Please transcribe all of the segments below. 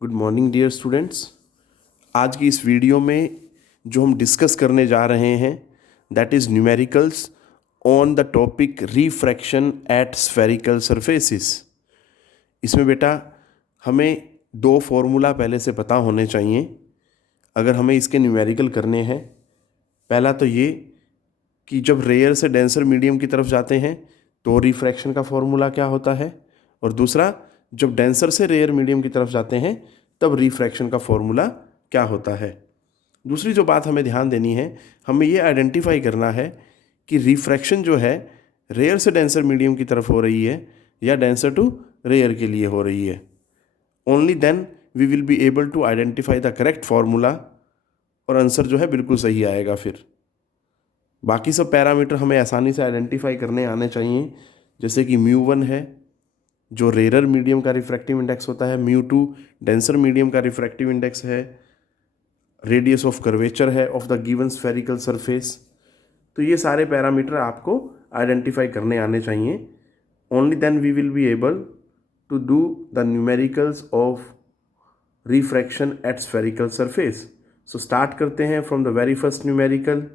Good morning dear students. आज की इस वीडियो में जो हम डिस्कस करने जा रहे हैं that is numericals on the topic refraction at spherical surfaces. इसमें बेटा हमें दो फॉर्मूला पहले से पता होने चाहिए अगर हमें इसके न्यूमेरिकल करने हैं। पहला तो ये कि जब रेयर से डेंसर मीडियम की तरफ जाते हैं तो रिफ्रैक्शन का फॉर्मूला क्या होता है, और दूसरा जब डेंसर से रेयर मीडियम की तरफ जाते हैं तब रिफ्रैक्शन का फॉर्मूला क्या होता है। दूसरी जो बात हमें ध्यान देनी है, हमें ये आइडेंटिफाई करना है कि रिफ्रैक्शन जो है रेयर से डेंसर मीडियम की तरफ हो रही है या डेंसर टू रेयर के लिए हो रही है। Only then we will be able to identify the correct formula और आंसर जो है बिल्कुल सही आएगा। फिर बाकी सब पैरामीटर हमें आसानी से आइडेंटिफाई करने आने चाहिए, जैसे कि μ1 है जो रेयर मीडियम का रिफ्रैक्टिव इंडेक्स होता है, μ2 डेंसर मीडियम का रिफ्रैक्टिव इंडेक्स है, रेडियस ऑफ कर्वेचर है of the given spherical surface. तो ये सारे पैरामीटर आपको आइडेंटिफाई करने आने चाहिए। Only then we will be able to do the numericals of refraction at spherical surface. So start करते हैं from the very first numerical.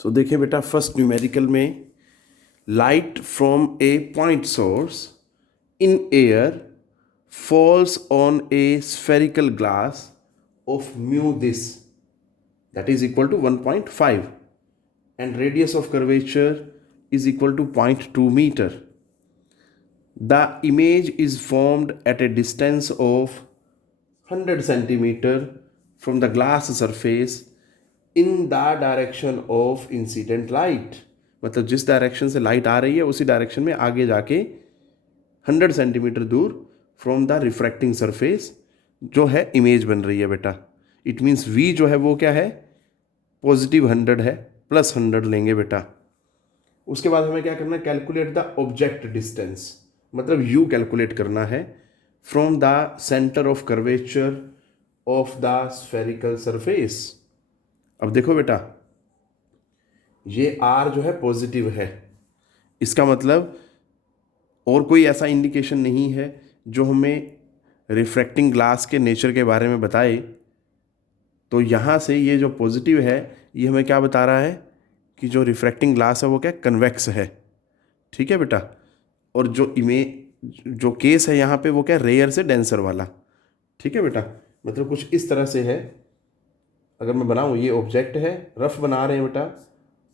So देखिए बेटा, फर्स्ट न्यूमेरिकल में light from a point source in air falls on a spherical glass of mu this, that is equal to 1.5, and radius of curvature is equal to 0.2 meter. The image is formed at a distance of 100 centimeter from the glass surface in the direction of incident light. मतलब जिस direction से light आ रही है उसी direction में आगे जाके 100 centimetre दूर फ्रॉम द रिफ्रैक्टिंग सरफेस जो है इमेज बन रही है बेटा। इट मीन्स v जो है वो क्या है, पॉजिटिव 100 है, प्लस 100 लेंगे बेटा। उसके बाद हमें क्या करना है, कैलकुलेट द ऑब्जेक्ट डिस्टेंस, मतलब u कैलकुलेट करना है from the centre of curvature of the spherical surface. अब देखो बेटा, ये r जो है पॉजिटिव है, इसका मतलब और कोई ऐसा इंडिकेशन नहीं है जो हमें रिफ्रैक्टिंग ग्लास के नेचर के बारे में बताए। तो यहाँ से ये जो पॉजिटिव है ये हमें क्या बता रहा है कि जो रिफ्रैक्टिंग ग्लास है वो क्या कन्वेक्स है। ठीक है बेटा, और जो केस है यहाँ पे वो क्या रेयर से डेंसर वाला। ठीक है बेटा, मतलब कुछ इस तरह से है। अगर मैं बनाऊँ, ये ऑब्जेक्ट है, रफ बना रहे हैं बेटा,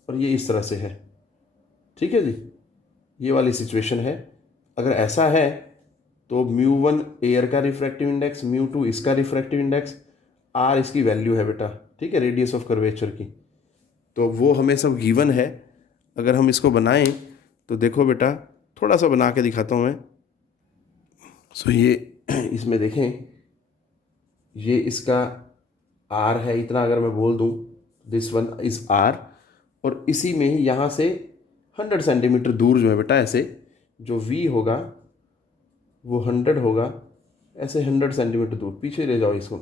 और ये इस तरह से है। ठीक है जी, ये वाली सिचुएशन है। अगर ऐसा है तो μ1 एयर का रिफ्रैक्टिव इंडेक्स, μ2 इसका रिफ्रैक्टिव इंडेक्स, r इसकी वैल्यू है बेटा। ठीक है, रेडियस ऑफ कर्वेचर की। तो वो हमें सब गिवन है। अगर हम इसको बनाएं तो देखो बेटा, थोड़ा सा बना के दिखाता हूँ मैं। सो ये इसमें देखें, ये इसका r है इतना, अगर मैं बोल दूँ दिस वन इज r, और इसी में ही यहाँ से 100 सेंटीमीटर दूर जो है बेटा, ऐसे जो v होगा वो 100 होगा, ऐसे 100 सेंटीमीटर दूर पीछे ले जाओ इसको,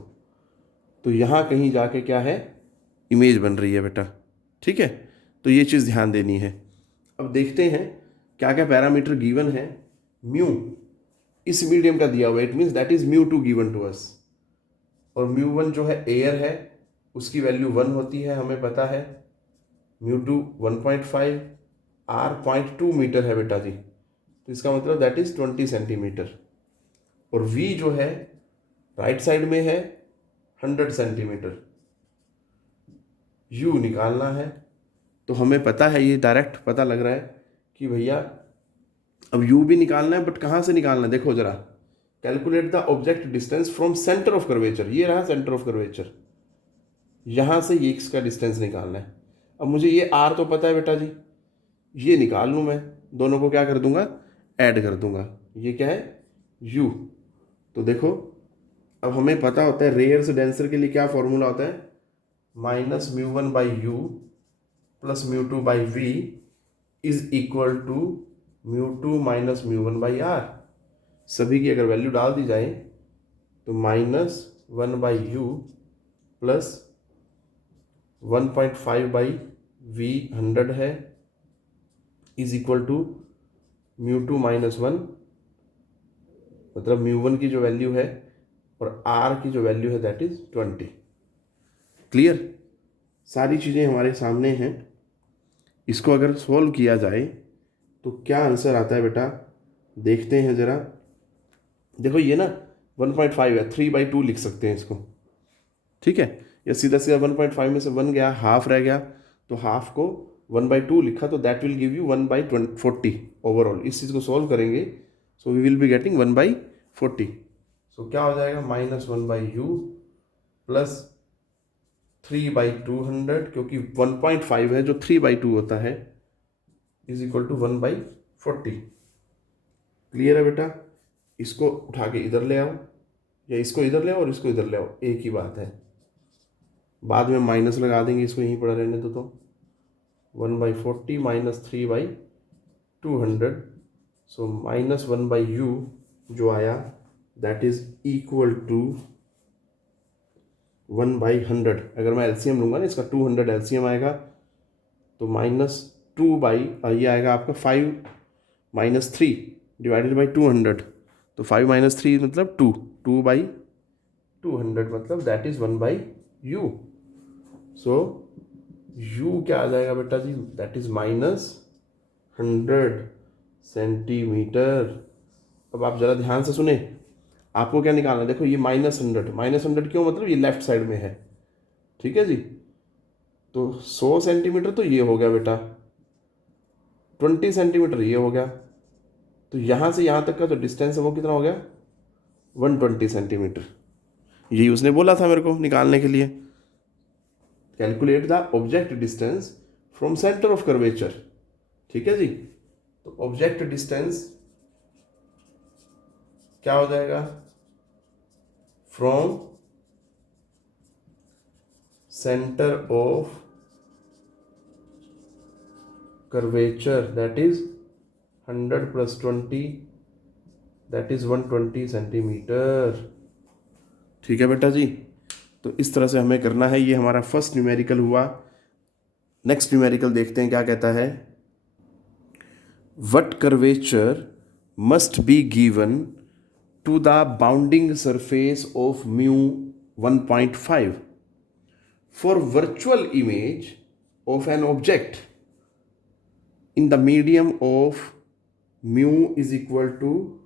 तो यहाँ कहीं जाके क्या है, इमेज बन रही है बेटा। ठीक है, तो ये चीज़ ध्यान देनी है। अब देखते हैं क्या क्या पैरामीटर गिवन है। म्यू इस मीडियम का दिया हुआ है, it means that is μ2 given to us, और μ1 जो है एयर है उसकी वैल्यू 1 होती है, हमें पता है। μ2 1.5, r 0.2 मीटर है बेटा जी, तो इसका मतलब दैट इज 20 सेंटीमीटर, और v जो है राइट साइड में है 100 सेंटीमीटर। u निकालना है, तो हमें पता है, ये डायरेक्ट पता लग रहा है कि भैया अब u भी निकालना है, बट कहाँ से निकालना है, देखो जरा, calculate the object distance from centre of curvature. ये रहा सेंटर ऑफ कर्वेचर, यहाँ से ये इसका डिस्टेंस निकालना है। अब मुझे ये r तो पता है बेटा जी, ये निकाल लूँ मैं, दोनों को क्या कर दूंगा, ऐड कर दूंगा। ये क्या है, u। तो देखो, अब हमें पता होता है रेयर से डेंसर के लिए क्या फॉर्मूला होता है, minus μ1 by U plus μ2 by V is equal to μ2 minus μ1 by R. सभी की अगर वैल्यू डाल दी जाए तो -1 by U plus 1.5 by V 100 है इज इक्वल टू μ2 माइनस 1, मतलब μ1 की जो वैल्यू है और आर की जो वैल्यू है दैट इज 20। क्लियर? सारी चीज़ें हमारे सामने हैं। इसको अगर सॉल्व किया जाए तो क्या आंसर आता है बेटा, देखते हैं ज़रा। देखो ये ना 1.5 है, 3/2 लिख सकते हैं इसको, ठीक है। या सीधा सीधा 1.5 में से 1 गया, हाफ रह गया, तो हाफ को 1/2 लिखा तो that will give you 1/40 overall. इस चीज़ को सॉल्व करेंगे so we will be getting 1/40। So क्या हो जाएगा, -1/u प्लस 3/200, क्योंकि 1.5 है जो 3/2 होता है, इज इक्वल टू 1/40। क्लियर है बेटा? इसको उठा के इधर ले आओ, या इसको इधर ले आओ और इसको इधर ले आओ, एक ही बात है। बाद में माइनस लगा देंगे, इसको यहीं पड़ा रहने दो। तो 1/40 माइनस 3/200, सो -1/u जो आया दैट इज इक्वल टू 1/100। अगर मैं एलसीएम लूँगा ना इसका, 200 एलसीएम आएगा, तो -2 ये आएगा आपका 5 - 3 डिवाइडेड बाई 200। तो 5 - 3 मतलब 2/200 मतलब that is 1/u। So u क्या आ जाएगा बेटा जी, दैट इज -100 सेंटीमीटर। अब आप ज़रा ध्यान से सुने, आपको क्या निकालना है, देखो ये -100 क्यों, मतलब ये लेफ्ट साइड में है, ठीक है जी। तो 100 सेंटीमीटर तो ये हो गया बेटा, 20 सेंटीमीटर ये हो गया, तो यहाँ से यहाँ तक का जो डिस्टेंस है वो कितना हो गया, 120 सेंटीमीटर। यही उसने बोला था मेरे को निकालने के लिए, calculate the object distance from centre of curvature. ठीक है जी, तो ऑब्जेक्ट डिस्टेंस क्या हो जाएगा, from centre of curvature that is 100 + 20 that is 120 centimetre. ठीक है बेटा जी, तो इस तरह से हमें करना है। ये हमारा फर्स्ट न्यूमेरिकल हुआ। नेक्स्ट न्यूमेरिकल देखते हैं क्या कहता है। What curvature must be given to the bounding surface of mu 1.5 for virtual image of an object in the medium of mu is equal to,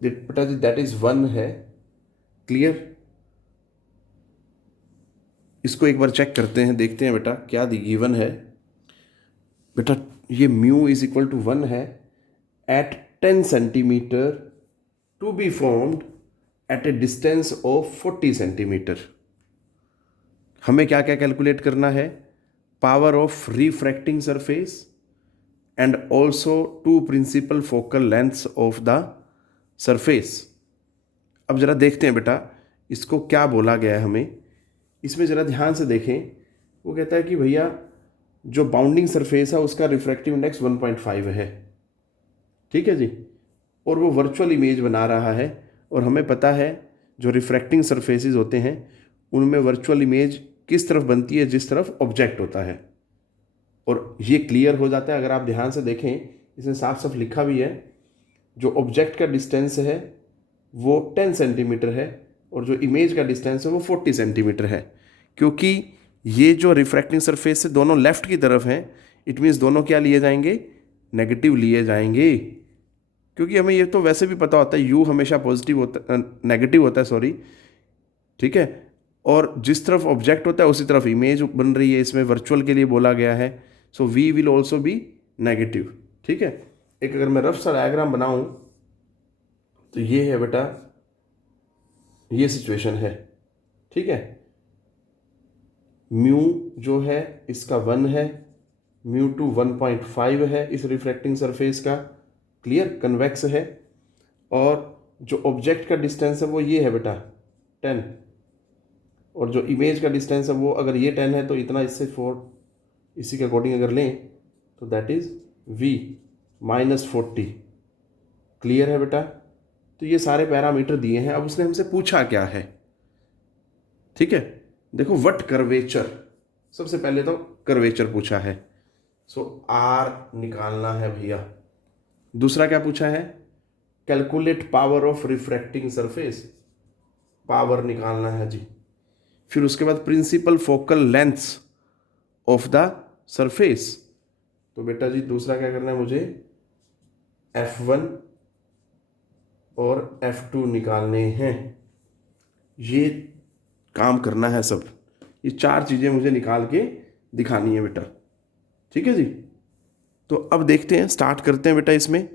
बेटा जी दैट इज 1 है। Clear? इसको एक बार चेक करते हैं, देखते हैं बेटा क्या गिवन है। बेटा ये म्यू इज इक्वल टू 1 है at 10 centimetre to be formed at a distance of 40 centimetre. हमें क्या क्या कैलकुलेट करना है, power of refracting surface and also 2 principal focal lengths of the surface. अब जरा देखते हैं बेटा इसको क्या बोला गया है हमें। इसमें ज़रा ध्यान से देखें, वो कहता है कि भैया जो बाउंडिंग सरफेस है उसका रिफ्रैक्टिव इंडेक्स 1.5 है, ठीक है जी, और वो वर्चुअल इमेज बना रहा है। और हमें पता है जो रिफ्रैक्टिंग सरफेसेस होते हैं उनमें वर्चुअल इमेज किस तरफ बनती है, जिस तरफ ऑब्जेक्ट होता है। और ये क्लियर हो जाता है अगर आप ध्यान से देखें, इसमें साफ साफ लिखा भी है जो ऑब्जेक्ट का डिस्टेंस है वो 10 सेंटीमीटर है और जो इमेज का डिस्टेंस है वो 40 सेंटीमीटर है। क्योंकि ये जो रिफ्रैक्टिंग सरफेस है दोनों लेफ्ट की तरफ हैं, इट मीन्स दोनों क्या लिए जाएंगे, नेगेटिव लिए जाएंगे। क्योंकि हमें ये तो वैसे भी पता होता है यू हमेशा पॉजिटिव होता, नेगेटिव होता है, सॉरी, ठीक है। और जिस तरफ ऑब्जेक्ट होता है उसी तरफ इमेज बन रही है, इसमें वर्चुअल के लिए बोला गया है। So we will also be negative. ठीक है, एक अगर मैं रफ सा डायग्राम बनाऊं तो ये है बेटा, ये सिचुएशन है, ठीक है। म्यू जो है इसका 1 है, μ2 1.5 है इस रिफ्रैक्टिंग सरफेस का, क्लियर, कन्वेक्स है। और जो ऑब्जेक्ट का डिस्टेंस है वो ये है बेटा 10, और जो इमेज का डिस्टेंस है वो अगर ये 10 है तो इतना इससे 4, इसी के अकॉर्डिंग अगर लें तो दैट इज v -40। क्लियर है बेटा? तो ये सारे पैरामीटर दिए हैं। अब उसने हमसे पूछा क्या है, ठीक है। देखो व्हाट कर्वेचर, सबसे पहले तो कर्वेचर पूछा है, सो r निकालना है भैया। दूसरा क्या पूछा है, calculate power of refracting surface, power निकालना है जी। फिर उसके बाद principal focal lengths of the surface. तो बेटा जी दूसरा क्या करना है मुझे, F1 और F2 निकालने हैं। ये काम करना है सब, ये 4 चीज़ें मुझे निकाल के दिखानी है बेटा। ठीक है जी। तो अब देखते हैं, स्टार्ट करते हैं बेटा। इसमें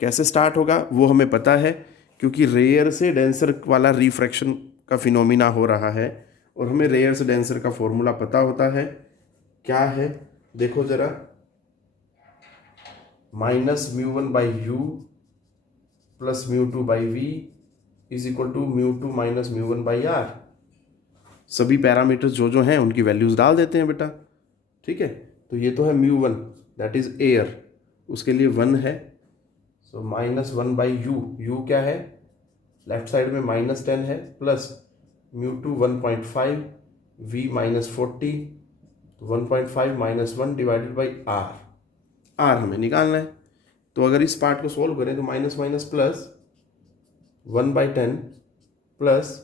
कैसे स्टार्ट होगा वो हमें पता है, क्योंकि रेयर से डेंसर वाला रिफ्रैक्शन का फिनोमिना हो रहा है और हमें रेयर से डेंसर का फॉर्मूला पता होता है। क्या है देखो ज़रा, -μ1/u plus μ2/v is equal to μ2 minus μ1/r। सभी पैरामीटर्स जो जो हैं उनकी वैल्यूज़ डाल देते हैं बेटा। ठीक है, तो ये तो है μ1 दैट इज़ एयर, उसके लिए 1 है। सो -1/u, u क्या है, लेफ्ट साइड में -10 है, प्लस μ2 1.5, v -40, तो 1.5 - 1 डिवाइडेड बाई r। r हमें निकालना है। तो अगर इस पार्ट को सोल्व करें तो माइनस माइनस प्लस 1/10 प्लस,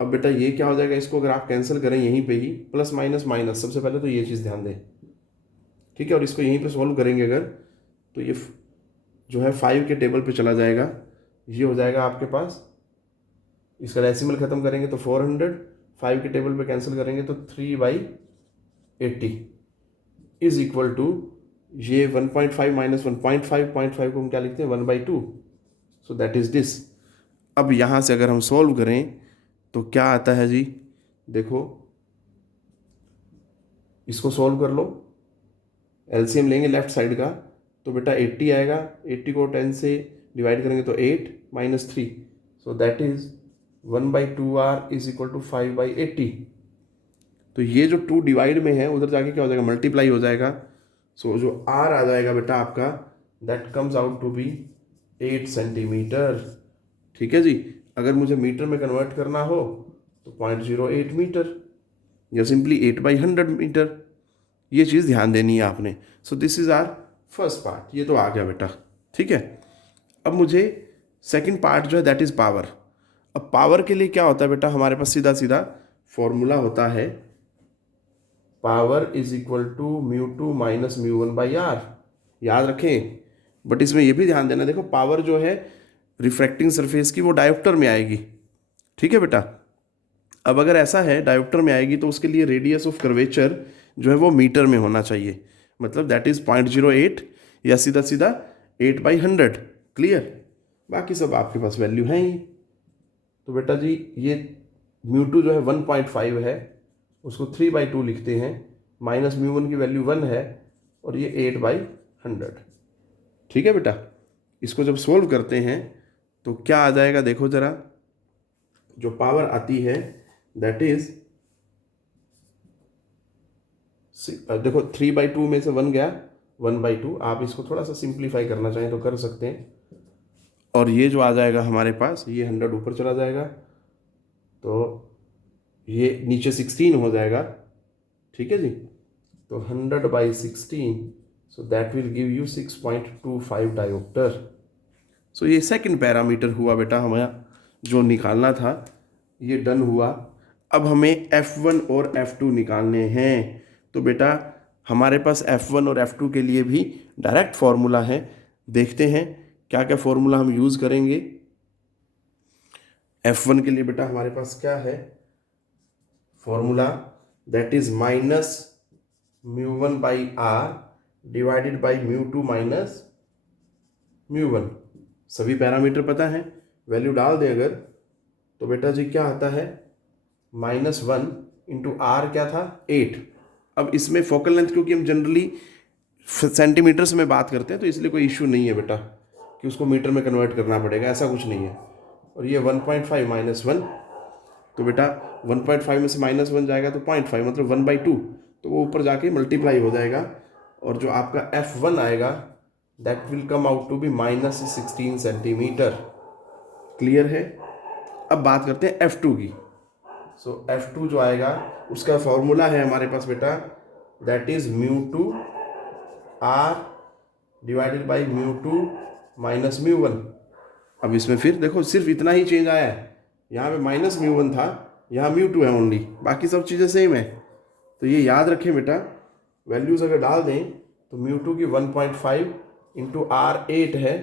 अब बेटा ये क्या हो जाएगा, इसको अगर आप कैंसिल करें यहीं पे ही, प्लस माइनस माइनस, सबसे पहले तो ये चीज़ ध्यान दें। ठीक है, और इसको यहीं पे सॉल्व करेंगे अगर, तो ये जो है 5 के टेबल पे चला जाएगा। ये हो जाएगा आपके पास, इसका डेसिमल ख़त्म करेंगे तो 400, 5 के टेबल पे कैंसिल करेंगे तो 3/80 इज इक्वल टू, ये 1.5 माइनस 1.5, 0.5 को हम क्या लिखते हैं 1/2। सो दैट इज़ दिस। अब यहाँ से अगर हम सॉल्व करें तो क्या आता है जी, देखो इसको सॉल्व कर लो, एलसीएम लेंगे लेफ्ट साइड का, तो बेटा 80 आएगा। 80 को 10 से डिवाइड करेंगे तो 8 - 3, so that is 1/2r is equal to 5/80। तो ये जो 2 डिवाइड में है उधर जाके क्या हो जाएगा, मल्टीप्लाई हो जाएगा। सो जो r आ जाएगा बेटा आपका, that comes out to be 8 centimetre. ठीक है जी। अगर मुझे मीटर में कन्वर्ट करना हो तो 0.08 मीटर, या सिंपली 8/100 मीटर। ये चीज़ ध्यान देनी है आपने। So this is our first part, ये तो आ गया बेटा। ठीक है, अब मुझे सेकंड पार्ट जो है दैट इज़ पावर। अब पावर के लिए क्या होता है बेटा, हमारे पास सीधा सीधा फॉर्मूला होता है, power is equal to μ2 minus μ1/r। याद रखें, बट इसमें ये भी ध्यान देना, देखो पावर जो है रिफ्रैक्टिंग सरफेस की वो डायोप्टर में आएगी। ठीक है बेटा, अब अगर ऐसा है डायोप्टर में आएगी तो उसके लिए रेडियस ऑफ कर्वेचर जो है वो मीटर में होना चाहिए, मतलब दैट इज़ 0.08 या सीधा सीधा 8/100। क्लियर, बाकी सब आपके पास वैल्यू है ही। तो बेटा जी ये μ2 जो है 1.5 है, उसको 3/2 लिखते हैं, माइनस μ1 की वैल्यू 1 है और ये 8/100। ठीक है बेटा, इसको जब सोल्व करते हैं तो क्या आ जाएगा, देखो ज़रा, जो पावर आती है दैट इज, देखो 3/2 में से 1 गया, 1/2। आप इसको थोड़ा सा सिंप्लीफाई करना चाहें तो कर सकते हैं, और ये जो आ जाएगा हमारे पास, ये 100 ऊपर चला जाएगा तो ये नीचे 16 हो जाएगा। ठीक है जी, तो 100/16, so that will give you 6.25 dioptre. So ये सेकंड पैरामीटर हुआ बेटा हमारा, जो निकालना था ये डन हुआ। अब हमें F1 और F2 निकालने हैं। तो बेटा हमारे पास F1 और F2 के लिए भी डायरेक्ट फॉर्मूला है, देखते हैं क्या क्या फॉर्मूला हम यूज़ करेंगे। F1 के लिए बेटा हमारे पास क्या है formula, that is minus μ1/r divided by μ2 minus μ1। सभी पैरामीटर पता है, वैल्यू डाल दें अगर, तो बेटा जी क्या आता है, -1 इंटू आर क्या था 8। अब इसमें फोकल लेंथ क्योंकि हम जनरली सेंटीमीटर्स में बात करते हैं तो इसलिए कोई इशू नहीं है बेटा कि उसको मीटर में कन्वर्ट करना पड़ेगा, ऐसा कुछ नहीं है। और ये 1.5 - 1, तो बेटा 1.5 में से -1 जाएगा तो 0.5 मतलब 1/2, तो वो ऊपर जाके मल्टीप्लाई हो जाएगा, और जो आपका F1 आएगा that will come out to be -16 centimetre. Clear है। अब बात करते हैं F2 की। सो F2 जो आएगा उसका फॉर्मूला है हमारे पास बेटा, that is μ2 r divided by μ2 minus μ1। अब इसमें फिर देखो सिर्फ इतना ही चेंज आया है, यहाँ पे माइनस म्यू वन था, यहाँ म्यू टू है ओनली, बाकी सब चीज़ें सेम है। तो ये याद रखें बेटा, वैल्यूज़ अगर डाल दें तो म्यू टू की 1.5 इंटू आर 8 है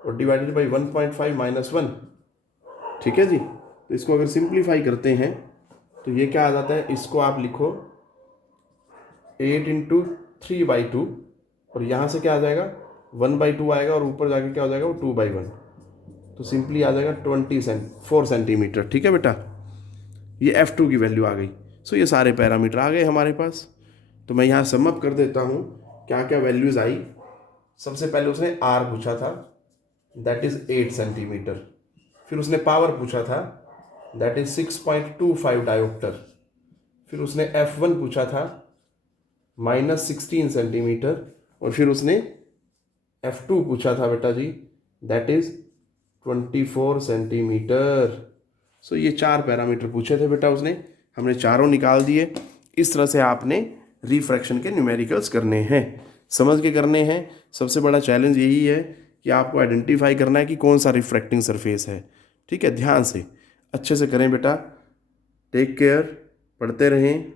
और डिवाइडेड बाई 1.5 माइनस 1। ठीक है जी। तो इसको अगर सिंप्लीफाई करते हैं तो ये क्या आ जाता है, इसको आप लिखो 8 इंटू 3/2 और यहाँ से क्या आ जाएगा 1/2 आएगा और ऊपर जाके क्या हो जाएगा वो 2/1। तो सिंपली आ जाएगा 4 सेंटीमीटर। ठीक है बेटा, ये F2 की वैल्यू आ गई। सो ये सारे पैरामीटर आ गए हमारे पास। तो मैं यहाँ समअप कर देता हूँ क्या क्या वैल्यूज़ आई। सबसे पहले उसने R पूछा था, दैट इज़ 8 सेंटीमीटर। फिर उसने पावर पूछा था, दैट इज़ 6.25 डायोप्टर। फिर उसने F1 पूछा था -16 सेंटीमीटर। और फिर उसने F2 पूछा था बेटा जी, दैट इज़ 24 सेंटीमीटर। सो ये 4 पैरामीटर पूछे थे बेटा उसने, हमने चारों निकाल दिए। इस तरह से आपने रिफ्रैक्शन के न्यूमेरिकल्स करने हैं, समझ के करने हैं। सबसे बड़ा चैलेंज यही है कि आपको आइडेंटिफाई करना है कि कौन सा रिफ्रैक्टिंग सरफेस है। ठीक है, ध्यान से अच्छे से करें बेटा। टेक केयर, पढ़ते रहें।